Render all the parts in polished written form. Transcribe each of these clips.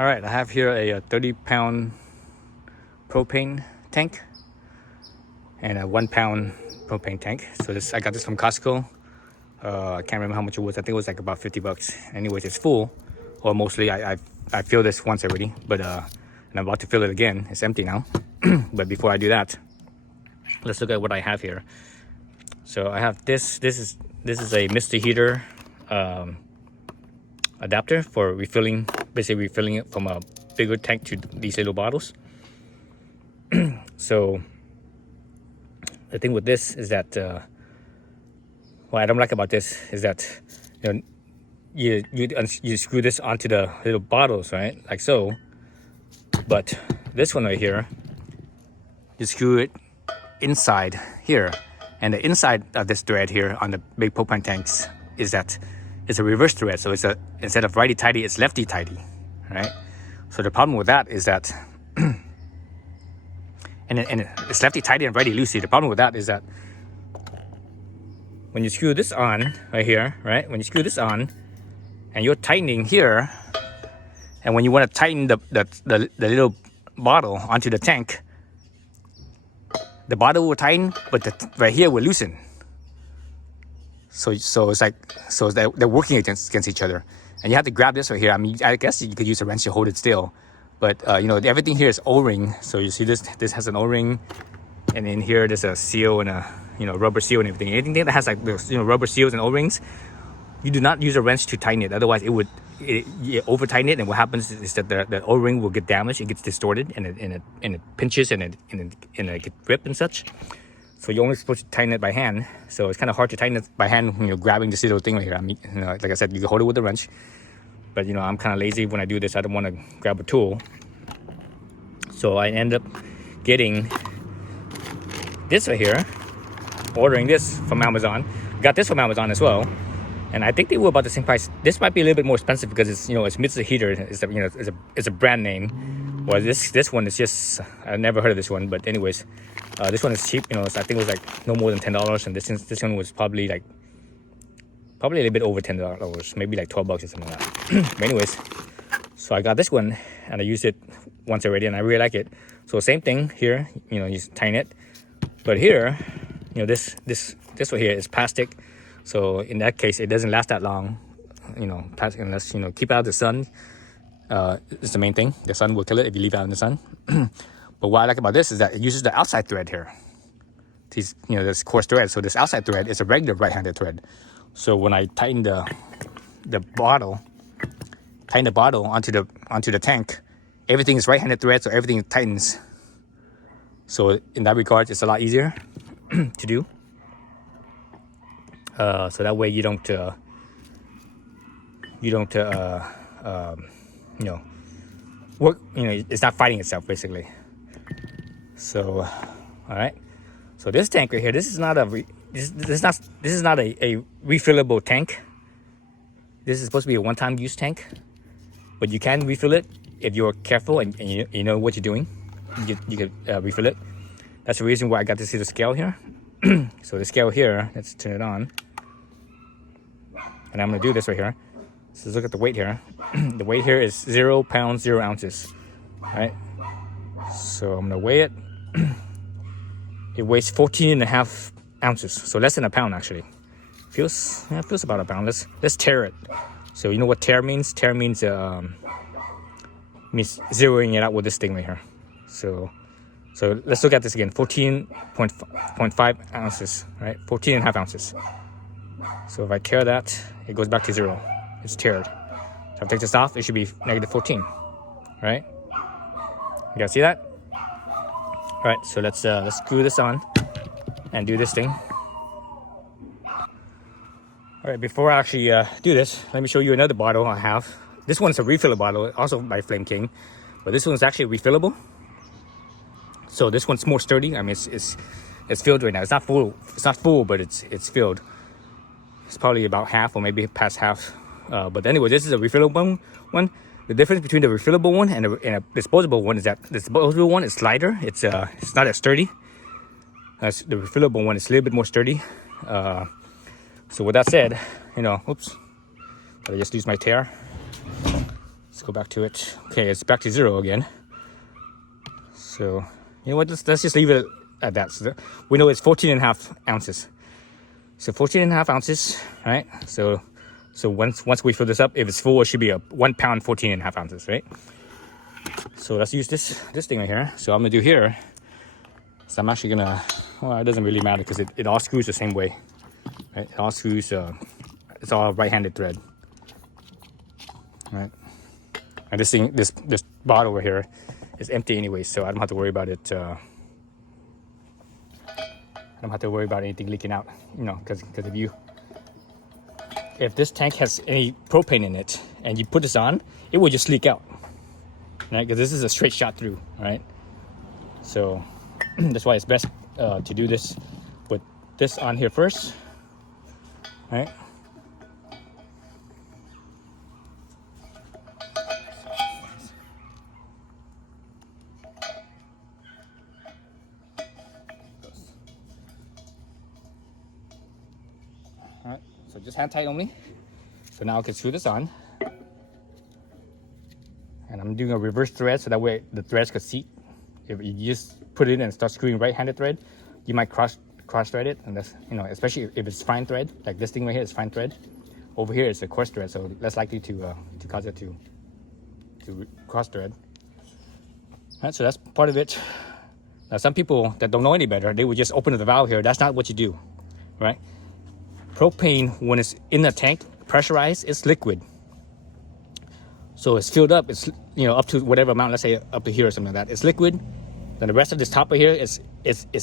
All right, I have here a 30-pound propane tank and a 1-pound propane tank. So I got this from Costco. I can't remember how much it was. I think it was like about $50. Anyways, it's full, or mostly. I filled this once already, but and I'm about to fill it again. It's empty now. But before I do that, let's look at what I have here. So I have this. This is a Mr. Heater adapter for refilling, basically refilling it from a bigger tank to these little bottles. So the thing with this is that what I don't like about this is that you screw this onto the little bottles, right, like so. But this one right here, you screw it inside here, and the inside of this thread here on the big propane tanks is that it's a reverse thread. So instead of righty tighty, it's lefty tighty, right? So the problem with that is that and it's lefty tighty and righty loosey. The problem with that is that when you screw this on right here, right? When you screw this on and you're tightening here, and when you want to tighten the little bottle onto the tank, the bottle will tighten, but right here will loosen. So it's like, they're working against each other, and you have to grab this right here. I mean, I guess you could use a wrench to hold it still, but everything here is O-ring. So you see this has an O-ring, and in here there's a seal and a rubber seal and everything. Anything that has like those rubber seals and O-rings, you do not use a wrench to tighten it. Otherwise, you over tighten it, and what happens is that the O-ring will get damaged. It gets distorted, and it pinches, and it gets ripped and such. So you're only supposed to tighten it by hand. So it's kind of hard to tighten it by hand when you're grabbing this little thing right here. I mean, like I said, you can hold it with a wrench, but I'm kind of lazy when I do this. I don't want to grab a tool. So I end up getting this right here, ordering this from Amazon. Got this from Amazon as well, and I think they were about the same price. This might be a little bit more expensive because it's it's Mr. Heater. It's a brand name. Well, this one is just, I've never heard of this one, but anyways, this one is cheap. I think it was like no more than $10, and this one was probably a little bit over $10, maybe like $12 or something like that. But anyways, so I got this one, and I used it once already, and I really like it. So same thing here, you tighten it, but here, this right here is plastic. So in that case, it doesn't last that long, plastic, unless keep out of the sun. It's the main thing. The sun will kill it if you leave it out in the sun. But what I like about this is that it uses the outside thread here. These, this coarse thread. So this outside thread is a regular right-handed thread. So when I tighten the bottle onto the tank, everything is right-handed thread, so everything tightens. So in that regard, it's a lot easier to do. So that way you don't work. It's not fighting itself basically. So, all right. So this tank right here, this is not a refillable tank. This is supposed to be a one-time use tank, but you can refill it if you're careful and you know what you're doing. You can refill it. That's the reason why I got to see the scale here. So the scale here, let's turn it on, and I'm gonna do this right here. So let's look at the weight here. The weight here is 0 pounds, 0 ounces. All right. So I'm gonna weigh it. It weighs 14.5 ounces, so less than a pound actually. Feels about a pound. Let's tare it. So you know what tare means? Tare means zeroing it out with this thing right here. So let's look at this again. 14.5 ounces, right? 14.5 ounces. So if I tare that, it goes back to 0. It's tared. So if I take this off, it should be -14, right? You guys see that? All right, so let's screw this on and do this thing. All right, before I actually do this, let me show you another bottle I have. This one's a refiller bottle, also by Flame King, but this one's actually refillable. So this one's more sturdy. I mean, it's filled right now. It's not full, but it's filled. It's probably about half or maybe past half. But anyway, this is a refillable one. The difference between the refillable one and a disposable one is that the disposable one is lighter. It's not as sturdy. As the refillable one is a little bit more sturdy. So with that said, oops, I just used my tare. Let's go back to it. Okay, it's back to 0 again. So, you know what, let's just leave it at that. So we know it's 14.5 ounces. So 14.5 ounces, right? So once we fill this up, if it's full, it should be a 1 pound, 14.5 ounces, right? So let's use this thing right here. So I'm gonna do here. So I'm actually gonna, well, it doesn't really matter because it all screws the same way, right? It all screws, it's all right-handed thread, right? And this thing, this bottle over here is empty anyway, so I don't have to worry about it. I don't have to worry about anything leaking out, you know, because if this tank has any propane in it and you put this on, it will just leak out, right? Because this is a straight shot through, right? So that's why it's best to do this with this on here first, right? All right, so just hand tight only. So now I can screw this on. And I'm doing a reverse thread so that way the threads could seat. If you just put it in and start screwing right-handed thread, you might cross thread it, and that's, you know, especially if it's fine thread, like this thing right here is fine thread. Over here it's a coarse thread, so less likely to cause it to cross thread. All right, so that's part of it. Now some people that don't know any better, they would just open the valve here. That's not what you do, right? Propane, when it's in the tank, pressurized, it's liquid. So it's filled up, it's, you know, up to whatever amount, let's say up to here or something like that. It's liquid. Then the rest of this top right here is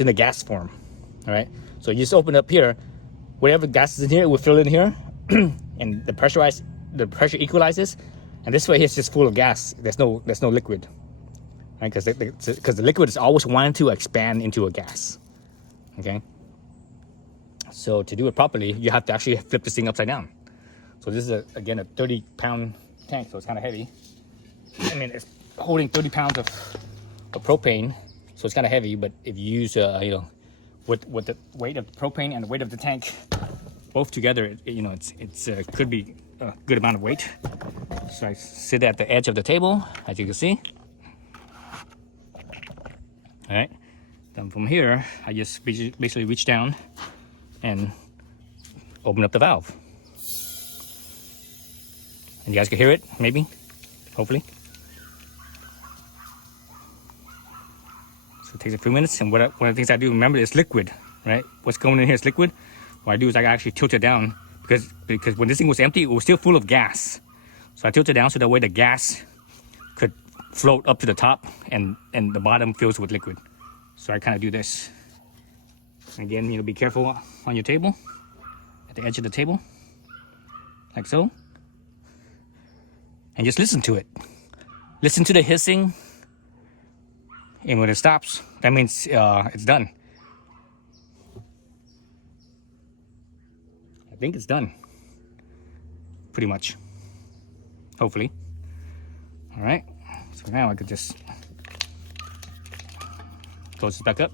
in a gas form. All right. So you just open up here, whatever gas is in here, it will fill in here, and the pressure equalizes, and this way here is just full of gas. There's no liquid, right? Because the liquid is always wanting to expand into a gas. Okay. So to do it properly, you have to actually flip this thing upside down. So this is again a 30-pound tank, so it's kind of heavy. I mean, it's holding 30 pounds of propane, so it's kind of heavy. But if you use, you know, with the weight of the propane and the weight of the tank, both together, you know, it's could be a good amount of weight. So I sit at the edge of the table, as you can see. All right. Then from here, I just basically reach down and open up the valve. And you guys can hear it, maybe, hopefully. So it takes a few minutes, and one of the things I do, remember, is liquid, right? What's going in here is liquid. What I do is I actually tilt it down because when this thing was empty, it was still full of gas. So I tilt it down so that way the gas could float up to the top and the bottom fills with liquid. So I kind of do this. Again, you know, be careful on your table, at the edge of the table, like so. And just listen to it. Listen to the hissing. And when it stops, that means it's done. I think it's done. Pretty much. Hopefully. All right. So now I could just close this back up.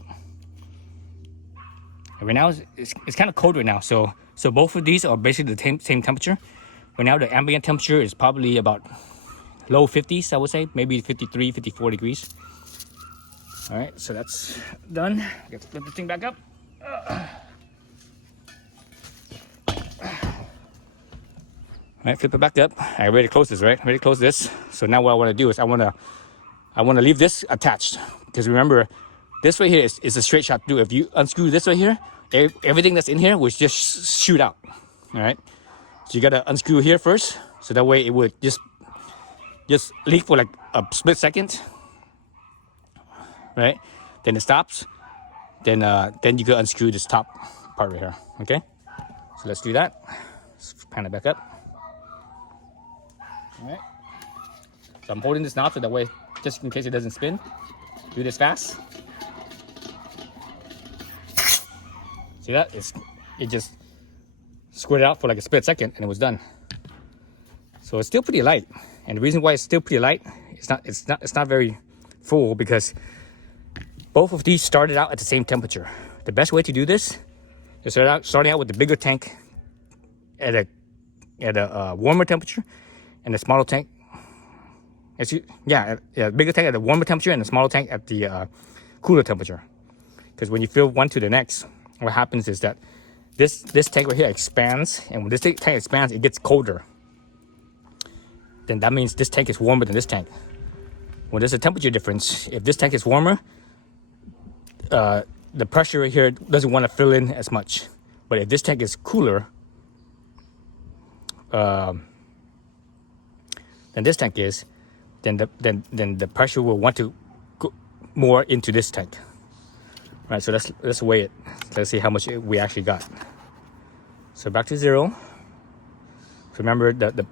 And right now it's kind of cold right now. So both of these are basically the same temperature. Right now the ambient temperature is probably about low 50s, I would say, maybe 53, 54 degrees. All right, so that's done. Let's flip this thing back up. All right, flip it back up. I ready to close this, right? Ready to close this. So now what I want to do is I want to leave this attached, because remember, this right here is a straight shot through. If you unscrew this right here, everything that's in here will just shoot out. All right, so you gotta unscrew here first, so that way it would just leak for like a split second, right? Then it stops. Then you can unscrew this top part right here. Okay, so let's do that. Let's pan it back up. All right. So I'm holding this knob so that way, just in case it doesn't spin, do this fast. See that? It just squirted out for like a split second and it was done. So it's still pretty light. And the reason why it's still pretty light, it's not very full, because both of these started out at the same temperature. The best way to do this is starting out with the bigger tank at a warmer temperature, and the smaller tank Bigger tank at the warmer temperature and the smaller tank at the cooler temperature. Because when you fill one to the next, what happens is that this tank right here expands, and when this tank expands, it gets colder. Then that means this tank is warmer than this tank. When there's a temperature difference, if this tank is warmer, the pressure right here doesn't want to fill in as much. But if this tank is cooler than this tank is, then the pressure will want to go more into this tank. Right, so let's weigh it. Let's see how much we actually got. So back to 0. So remember the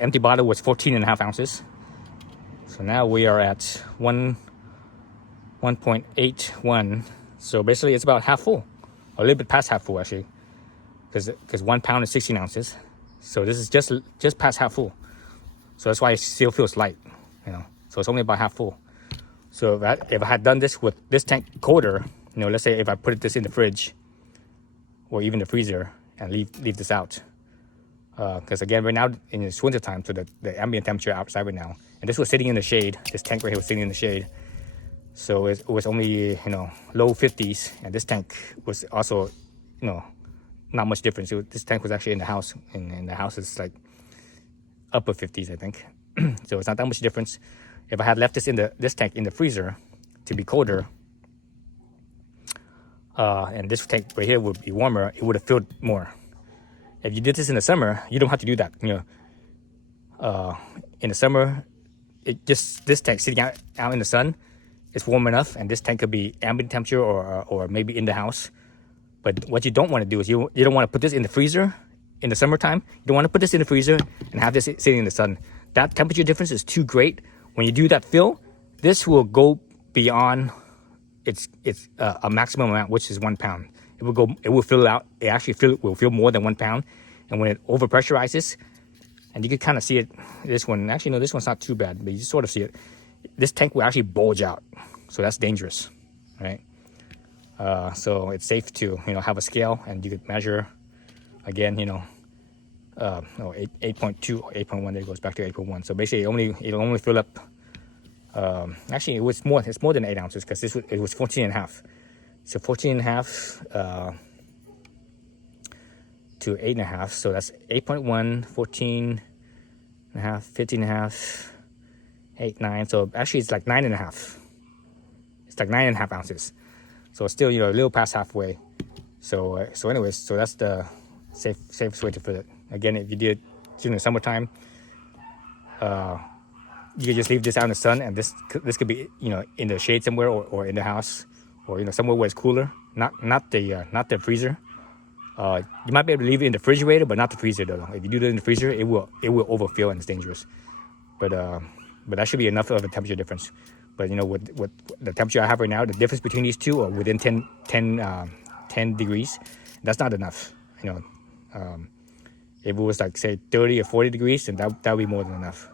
empty bottle was 14.5 ounces. So now we are at 1.81. So basically it's about half full, a little bit past half full actually, because 1 pound is 16 ounces. So this is just past half full. So that's why it still feels light, So it's only about half full. So if I had done this with this tank colder, let's say if I put this in the fridge or even the freezer and leave this out, because again right now it's winter time, so the ambient temperature outside right now, and this was sitting in the shade. This tank right here was sitting in the shade, so it was only low 50s, and this tank was also not much difference. This tank was actually in the house, and the house is like upper 50s, I think. So it's not that much difference. If I had left this tank in the freezer to be colder, and this tank right here would be warmer, it would have filled more. If you did this in the summer, you don't have to do that. In the summer, this tank sitting out in the sun is warm enough, and this tank could be ambient temperature or maybe in the house. But what you don't want to do is you don't want to put this in the freezer in the summertime. You don't want to put this in the freezer and have this sitting in the sun. That temperature difference is too great. When you do that fill, this will go beyond its a maximum amount, which is 1 pound. It will fill out. It actually will fill more than 1 pound. And when it over pressurizes, and you can kind of see it, this one, actually no, this one's not too bad, but you sort of see it. This tank will actually bulge out. So that's dangerous, right? So it's safe to, have a scale, and you could measure again, 8.2 or 8.1, there it goes back to 8.1. So basically it'll only fill up, actually it's more than 8 ounces, because it was 14.5. So 14.5 to 8.5. So that's 8.1, 14.5, 15.5, 8, 9. So actually it's like 9.5. It's like 9.5 ounces. So it's still, a little past halfway. So anyways, so that's the safest way to fill it. Again, if you did during the summertime, you could just leave this out in the sun, and this could be, in the shade somewhere, or in the house, or somewhere where it's cooler. Not the freezer. You might be able to leave it in the refrigerator, but not the freezer though. If you do it in the freezer, it will overfill and it's dangerous. But that should be enough of a temperature difference. But with the temperature I have right now, the difference between these two are within 10 degrees. That's not enough. If it was like say 30 or 40 degrees, then that would be more than enough.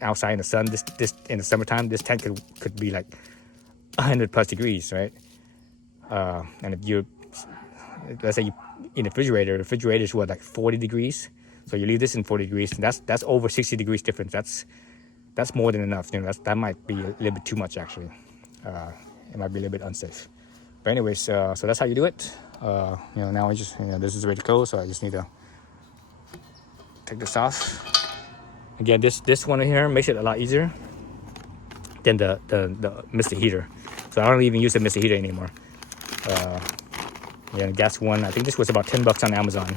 Outside in the sun, this in the summertime, this tank could be like 100 plus degrees, right? And if you, let's say in the refrigerator is what, like 40 degrees. So you leave this in 40 degrees, and that's over 60 degrees difference. That's more than enough. That might be a little bit too much actually. It might be a little bit unsafe. But anyways, so that's how you do it. Now I just, this is ready to go, so I just need to take this off. Again, this one here makes it a lot easier than the Mr. Heater. So I don't even use the Mr. Heater anymore. Gas one, I think this was about $10 on Amazon.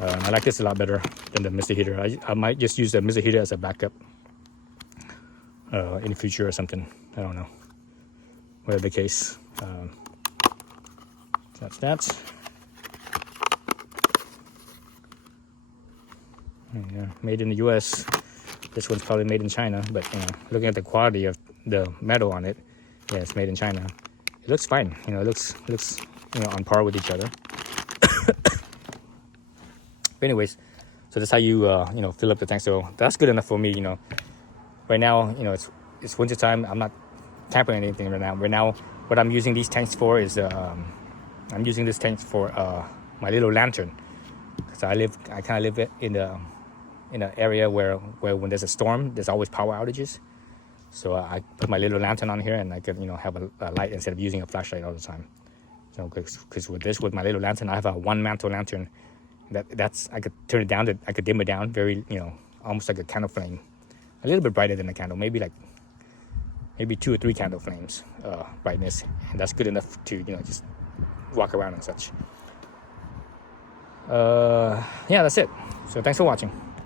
I like this a lot better than the Mr. Heater. I might just use the Mr. Heater as a backup in the future or something. I don't know. Whatever the case. That's that. Yeah, made in the U.S. This one's probably made in China, but looking at the quality of the metal on it, yeah, it's made in China. It looks fine. It looks on par with each other. But anyways, so that's how you fill up the tank. So that's good enough for me. Right now, it's winter time. I'm not tampering anything right now. Right now, what I'm using these tanks for is I'm using this tank for my little lantern. So I kind of live in the in an area where when there's a storm, there's always power outages. So I put my little lantern on here, and I could have a light instead of using a flashlight all the time. So because with my little lantern, I have a one mantle lantern. That's I could turn it down. I could dim it down very almost like a candle flame, a little bit brighter than a candle, maybe 2 or 3 candle flames brightness, and that's good enough to just walk around and such. Yeah, that's it. So thanks for watching.